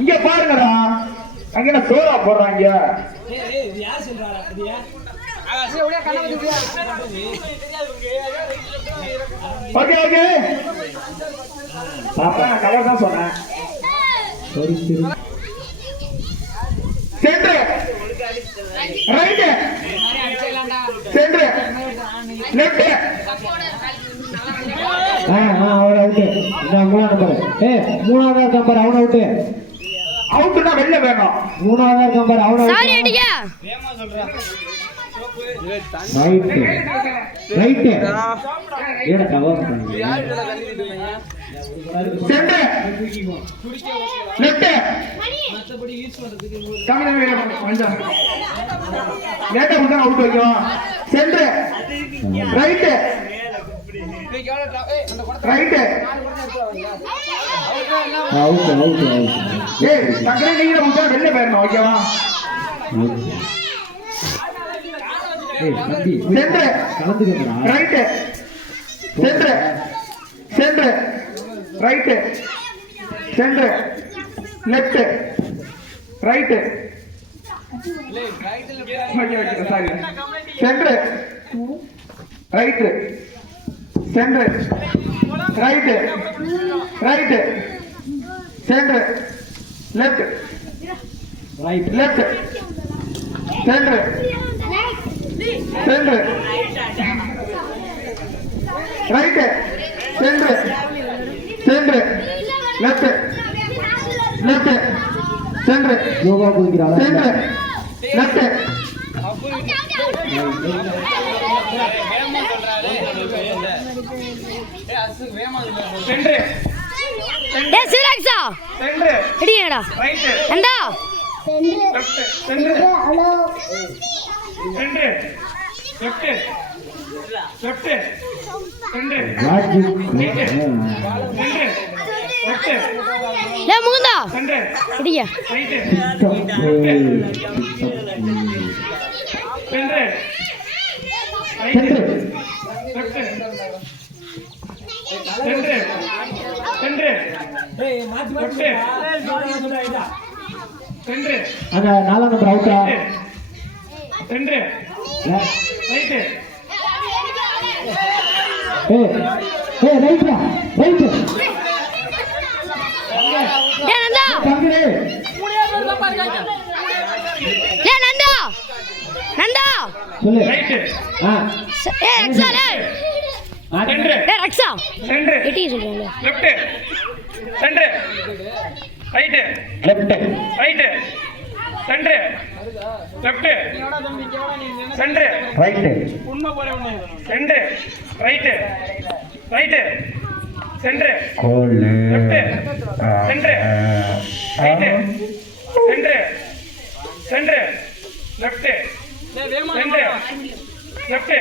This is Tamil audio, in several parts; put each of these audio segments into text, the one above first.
இங்க பாருங்கடா, அங்க சோறா போடுறாங்க. ஓகே ஓகே பாப்பா கலர் தான் சொன்னேன். Centre right centre left. அவர் அவுட்டு. மூணாவது நம்பர் அவன் அவுட்டு. அவுட்டுனா வெளில வேணும். மூணாவது நம்பர் அவன் அவுட். சாரி அடிங்க. ரைட் ரைட் ஏடா கவர் பண்ணு. சென்டர் லெஃப்ட் மத்தபடி யூஸ் பண்றதுக்கு தமிழ்ல கொஞ்சம் லேட்டா வந்து அவுட் வைக்கும். Centre right right out out out. ஏய் டக்கரே நீங்க வந்து வெளில போறணும். ஓகேவா? ஏய் தம்பி சென்டர் கலந்துக்கடா. Right centre centre right centre left right sorry centre right centre right right centre left right left centre centre right centre centre left left centre யோகா குதிக்கிறாங்க. சென்டர் லெஃப்ட் சென்டர் டே சிராக்ஸா சென்டர் அடிங்கடா. ரைட் அண்டா left centre hello centre left left centre Raju centre left டே முகுந்தா சென்டர் அடிங்க. Right centre centre left centre centre ஏய் மாத்தி மாத்தி சென்டர் அந்த நாலாம் நம்பர் அவுட்டா. சென்டர் ரைட் ஏய் ஏய் ரைட்ல ரைட் டே நந்தா தம்பிரே டே நந்தா நந்தா சொல்லு. ரைட் ஏ ரக்ஷா டே சென்டர் டே ரக்ஷா சென்டர் எட்டி சொல்றேன். Left centre right left right centre left centre right centre right right centre goal left centre right centre centre left centre left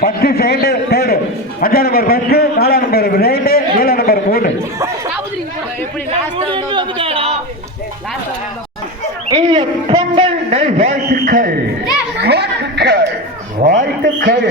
first second third. அஞ்சாம் நம்பர் ஃபர்ஸ்ட், நாலாம் நம்பர் ரைட், ஏழாம் நம்பர் மூணு. பொங்கல் நல் வாழ்த்துக்கள் வாழ்த்துக்கள் வாழ்த்துக்கள்.